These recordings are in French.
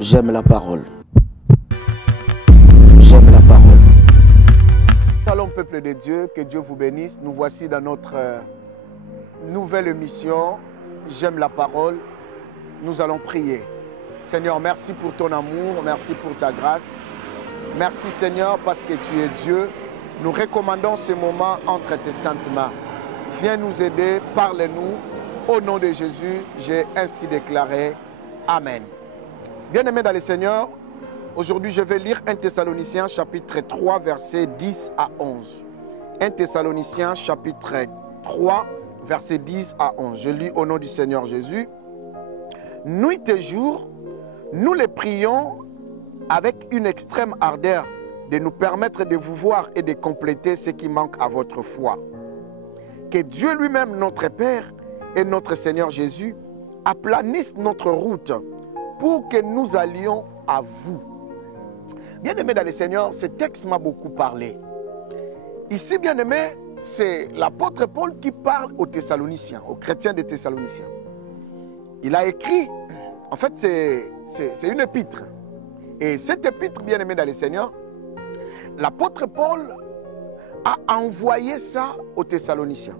J'aime la parole. J'aime la parole. Shalom peuple de Dieu, que Dieu vous bénisse. Nous voici dans notre nouvelle émission, J'aime la parole. Nous allons prier. Seigneur, merci pour ton amour, merci pour ta grâce. Merci Seigneur parce que tu es Dieu. Nous recommandons ce moment entre tes saintes mains. Viens nous aider, parle-nous. Au nom de Jésus, j'ai ainsi déclaré. Amen. Bien-aimés dans le Seigneur, aujourd'hui je vais lire 1 Thessaloniciens chapitre 3 versets 10 à 11. 1 Thessaloniciens chapitre 3 versets 10 à 11. Je lis au nom du Seigneur Jésus. Nuit et jour, nous les prions avec une extrême ardeur de nous permettre de vous voir et de compléter ce qui manque à votre foi. Que Dieu lui-même, notre Père et notre Seigneur Jésus, aplanisse notre route pour que nous allions à vous. Bien-aimés dans le Seigneur, ce texte m'a beaucoup parlé. Ici, bien-aimés, c'est l'apôtre Paul qui parle aux Thessaloniciens, aux chrétiens des Thessaloniciens. Il a écrit, en fait, c'est une épître. Et cette épître, bien-aimés dans le Seigneur, l'apôtre Paul a envoyé ça aux Thessaloniciens.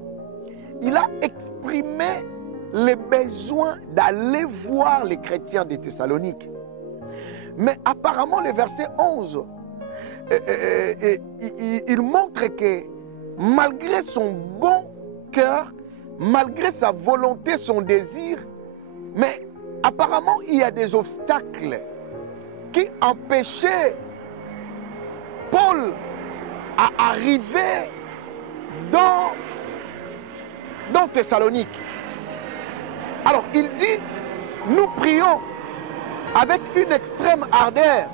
Il a exprimé le besoin d'aller voir les chrétiens des Thessaloniques. Mais apparemment, le verset 11, il montre que malgré son bon cœur, malgré sa volonté, son désir, mais apparemment, il y a des obstacles qui empêchaient Paul à arriver dans Thessalonique. Alors, il dit, nous prions avec une extrême ardeur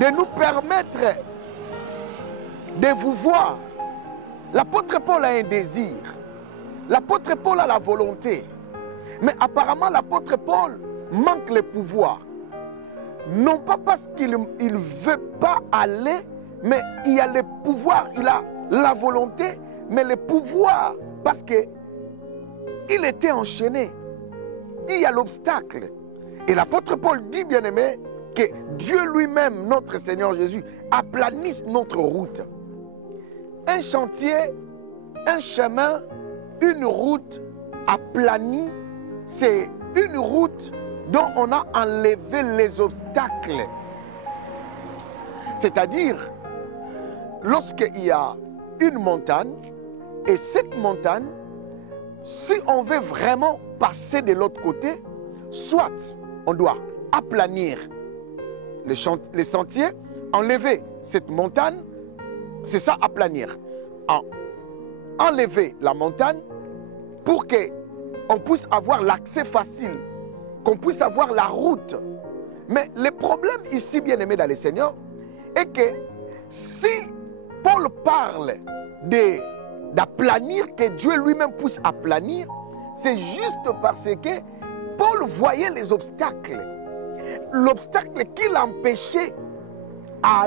de nous permettre de vous voir. L'apôtre Paul a un désir. L'apôtre Paul a la volonté. Mais apparemment, l'apôtre Paul manque le pouvoir. Non pas parce qu'il ne veut pas aller, mais il y a le pouvoir, il a la volonté, mais le pouvoir, parce qu'il était enchaîné. Il y a l'obstacle. Et l'apôtre Paul dit, bien-aimé, que Dieu lui-même, notre Seigneur Jésus, aplanisse notre route. Un chantier, un chemin, une route aplanie, c'est une route dont on a enlevé les obstacles. C'est-à-dire, lorsqu'il y a une montagne, et cette montagne, si on veut vraiment passer de l'autre côté, soit on doit aplanir les sentiers, enlever cette montagne, c'est ça aplanir. Enlever la montagne pour qu'on puisse avoir l'accès facile, qu'on puisse avoir la route. Mais le problème ici, bien-aimé dans le Seigneur, est que si Paul parle d'aplanir, que Dieu lui-même puisse aplanir, c'est juste parce que Paul voyait les obstacles. L'obstacle qui l'empêchait à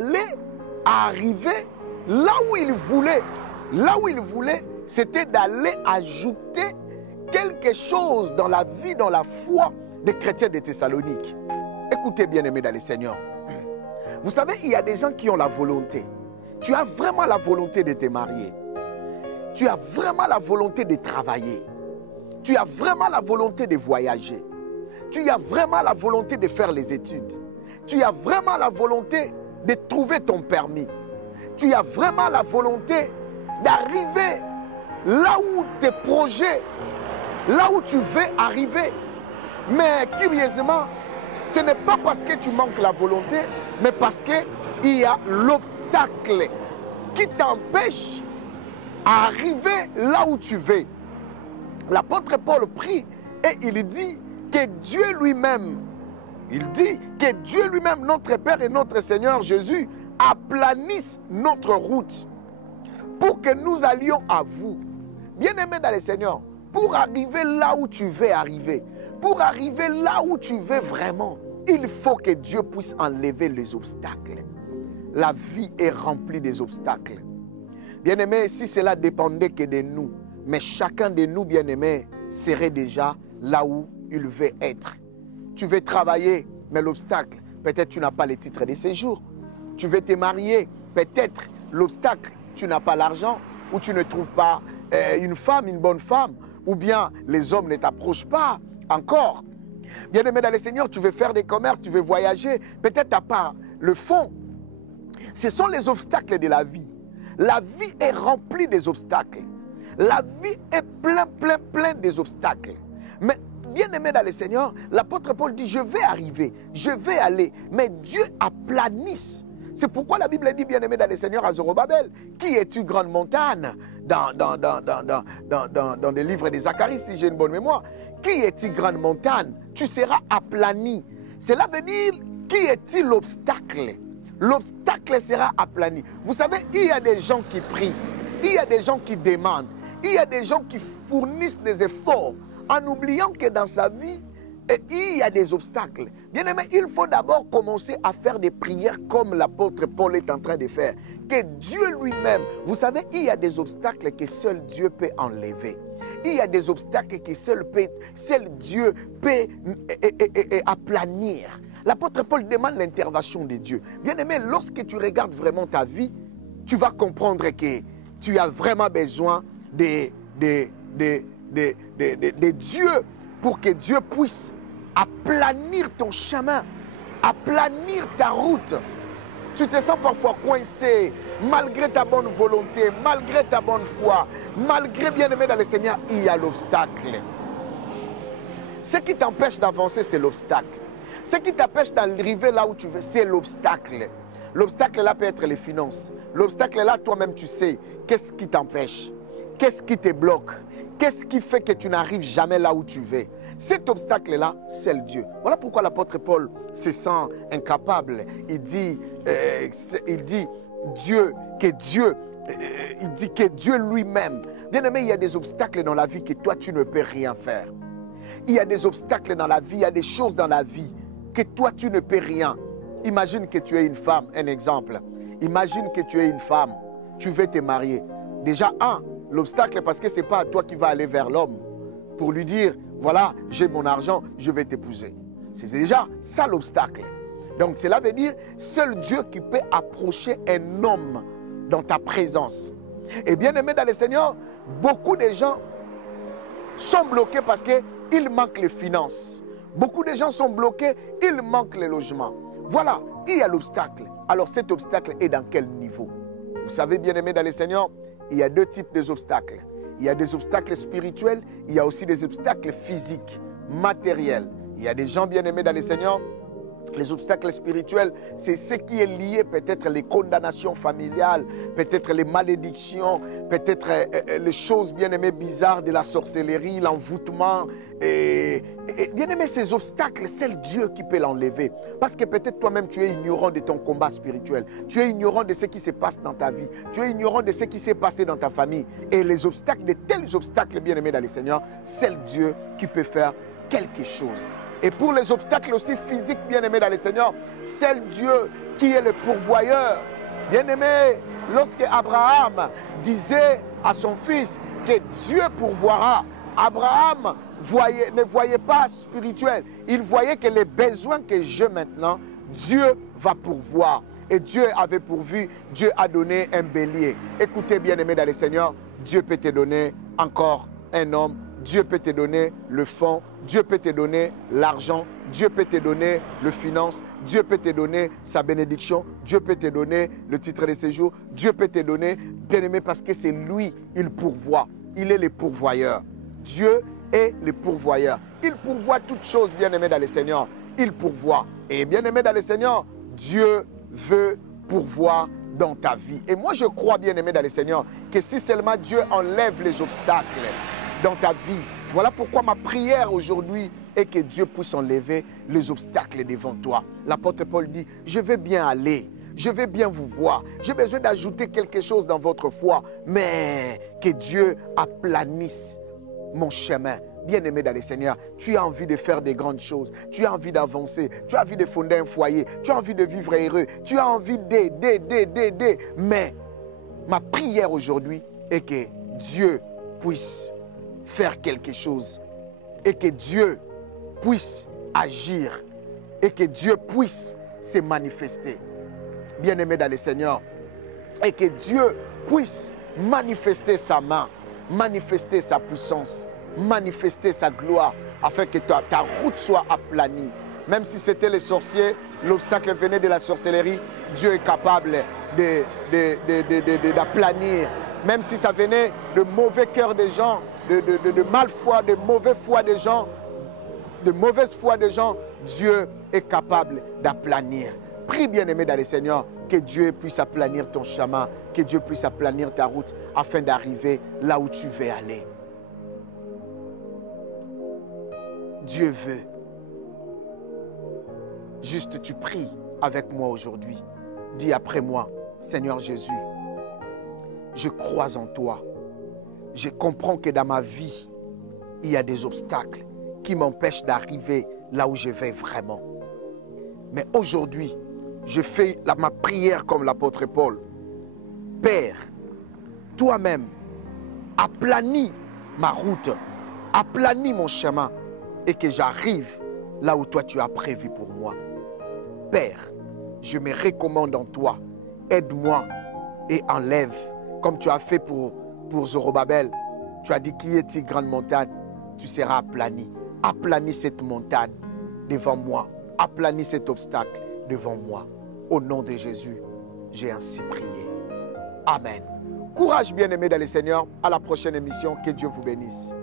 arriver là où il voulait. Là où il voulait, c'était d'aller ajouter quelque chose dans la vie, dans la foi des chrétiens de Thessalonique. Écoutez, bien-aimés dans le Seigneur. Vous savez, il y a des gens qui ont la volonté. Tu as vraiment la volonté de te marier. Tu as vraiment la volonté de travailler. Tu as vraiment la volonté de voyager. Tu as vraiment la volonté de faire les études. Tu as vraiment la volonté de trouver ton permis. Tu as vraiment la volonté d'arriver là où tes projets, là où tu veux arriver. Mais curieusement, ce n'est pas parce que tu manques la volonté, mais parce qu'il y a l'obstacle qui t'empêche à arriver là où tu veux. L'apôtre Paul prie et il dit que Dieu lui-même, notre Père et notre Seigneur Jésus, aplanisse notre route pour que nous allions à vous. Bien-aimés dans le Seigneur, pour arriver là où tu veux arriver, pour arriver là où tu veux vraiment, il faut que Dieu puisse enlever les obstacles. La vie est remplie des obstacles. Bien-aimés, si cela dépendait que de nous, mais chacun de nous, bien-aimés, serait déjà là où il veut être. Tu veux travailler, mais l'obstacle. peut-être tu n'as pas les titres de séjour. Tu veux te marier, peut-être l'obstacle, tu n'as pas l'argent, ou tu ne trouves pas une femme, une bonne femme, ou bien les hommes ne t'approchent pas encore. Bien-aimé dans le Seigneur, tu veux faire des commerces, tu veux voyager, peut-être tu n'as pas le fonds. Ce sont les obstacles de la vie. La vie est remplie des obstacles. La vie est plein des obstacles. Mais bien-aimé dans le Seigneur, l'apôtre Paul dit, je vais arriver, je vais aller. Mais Dieu aplanisse. C'est pourquoi la Bible dit, bien-aimé dans le Seigneur, à Zorobabel, qui es-tu grande montagne dans les livres de Zacharie, si j'ai une bonne mémoire. Qui est-il grande montagne? Tu seras aplani. Cela veut dire, qui est-il l'obstacle? L'obstacle sera aplani. Vous savez, il y a des gens qui prient, il y a des gens qui demandent, il y a des gens qui fournissent des efforts en oubliant que dans sa vie, il y a des obstacles. Bien aimé, il faut d'abord commencer à faire des prières comme l'apôtre Paul est en train de faire. Que Dieu lui-même, vous savez, il y a des obstacles que seul Dieu peut enlever. Il y a des obstacles que seul Dieu peut aplanir. L'apôtre Paul demande l'intervention de Dieu. Bien aimé, lorsque tu regardes vraiment ta vie, tu vas comprendre que tu as vraiment besoin de Dieu pour que Dieu puisse aplanir ton chemin, aplanir ta route. Tu te sens parfois coincé, malgré ta bonne volonté, malgré ta bonne foi, malgré bien-aimé dans le Seigneur, il y a l'obstacle. Ce qui t'empêche d'avancer, c'est l'obstacle. Ce qui t'empêche d'arriver là où tu veux, c'est l'obstacle. L'obstacle là peut être les finances. L'obstacle là, toi-même, tu sais, qu'est-ce qui t'empêche? Qu'est-ce qui te bloque? Qu'est-ce qui fait que tu n'arrives jamais là où tu veux? Cet obstacle-là, c'est le Dieu. Voilà pourquoi l'apôtre Paul se sent incapable. Il dit que Dieu lui-même. Bien aimé, il y a des obstacles dans la vie que toi, tu ne peux rien faire. Il y a des obstacles dans la vie, il y a des choses dans la vie que toi, tu ne peux rien. Imagine que tu es une femme, un exemple. Imagine que tu es une femme, tu veux te marier. Déjà, l'obstacle, parce que ce n'est pas à toi qui va aller vers l'homme pour lui dire, voilà, j'ai mon argent, je vais t'épouser. C'est déjà ça l'obstacle. Donc cela veut dire, seul Dieu qui peut approcher un homme dans ta présence. Et bien aimé dans le Seigneur, beaucoup de gens sont bloqués parce qu'il manque les finances. Beaucoup de gens sont bloqués, il manque les logements. Voilà, il y a l'obstacle. Alors cet obstacle est dans quel niveau? Vous savez, bien aimé dans le Seigneur, il y a deux types d'obstacles. Il y a des obstacles spirituels, il y a aussi des obstacles physiques, matériels. Il y a des gens bien aimés dans le Seigneur. Les obstacles spirituels, c'est ce qui est lié peut-être les condamnations familiales, peut-être les malédictions, peut-être les choses bien aimées bizarres de la sorcellerie, l'envoûtement. Bien aimé, ces obstacles, c'est Dieu qui peut l'enlever. Parce que peut-être toi-même, tu es ignorant de ton combat spirituel. Tu es ignorant de ce qui se passe dans ta vie. Tu es ignorant de ce qui s'est passé dans ta famille. Et les obstacles, de tels obstacles bien aimés dans le Seigneur, c'est Dieu qui peut faire quelque chose. Et pour les obstacles aussi physiques, bien-aimés dans le Seigneur, c'est Dieu qui est le pourvoyeur. Bien-aimé, lorsque Abraham disait à son fils que Dieu pourvoira, Abraham ne voyait pas spirituel. Il voyait que les besoins que j'ai maintenant, Dieu va pourvoir. Et Dieu avait pourvu, Dieu a donné un bélier. Écoutez, bien-aimés dans le Seigneur, Dieu peut te donner encore un homme. Dieu peut te donner le fonds, Dieu peut te donner l'argent, Dieu peut te donner le finance, Dieu peut te donner sa bénédiction, Dieu peut te donner le titre de séjour, Dieu peut te donner, bien-aimé, parce que c'est lui, il pourvoit, il est le pourvoyeur. Dieu est le pourvoyeur. Il pourvoit toutes choses, bien-aimé dans le Seigneur, il pourvoit. Et bien-aimé dans le Seigneur, Dieu veut pourvoir dans ta vie. Et moi, je crois, bien-aimé dans le Seigneur, que si seulement Dieu enlève les obstacles dans ta vie. Voilà pourquoi ma prière aujourd'hui est que Dieu puisse enlever les obstacles devant toi. L'apôtre Paul dit, je vais bien aller, je vais bien vous voir. J'ai besoin d'ajouter quelque chose dans votre foi, mais que Dieu aplanisse mon chemin. Bien-aimé dans le Seigneur, tu as envie de faire des grandes choses, tu as envie d'avancer, tu as envie de fonder un foyer, tu as envie de vivre heureux, tu as envie d'aider. Mais ma prière aujourd'hui est que Dieu puisse faire quelque chose et que Dieu puisse agir et que Dieu puisse se manifester. Bien-aimés dans le Seigneur, et que Dieu puisse manifester sa main, manifester sa puissance, manifester sa gloire, afin que ta route soit aplanie. Même si c'était les sorciers, l'obstacle venait de la sorcellerie, Dieu est capable d'aplanir. Même si ça venait de mauvais cœurs des gens, de malfoi, de mauvaise foi des gens, de mauvaise foi des gens, Dieu est capable d'aplanir. Prie, bien-aimé dans le Seigneur, que Dieu puisse aplanir ton chemin, que Dieu puisse aplanir ta route afin d'arriver là où tu veux aller. Dieu veut. Juste tu pries avec moi aujourd'hui. Dis après moi, Seigneur Jésus, je crois en toi. Je comprends que dans ma vie, il y a des obstacles qui m'empêchent d'arriver là où je vais vraiment. Mais aujourd'hui, je fais ma prière comme l'apôtre Paul. Père, toi-même, aplanis ma route, aplanis mon chemin et que j'arrive là où toi tu as prévu pour moi. Père, je me recommande en toi. Aide-moi et enlève, comme tu as fait pour Zorobabel. Tu as dit qui est cette grande montagne? Tu seras aplani. Aplanis cette montagne devant moi. Aplanis cet obstacle devant moi. Au nom de Jésus, j'ai ainsi prié. Amen. Courage bien-aimé dans le Seigneur. À la prochaine émission. Que Dieu vous bénisse.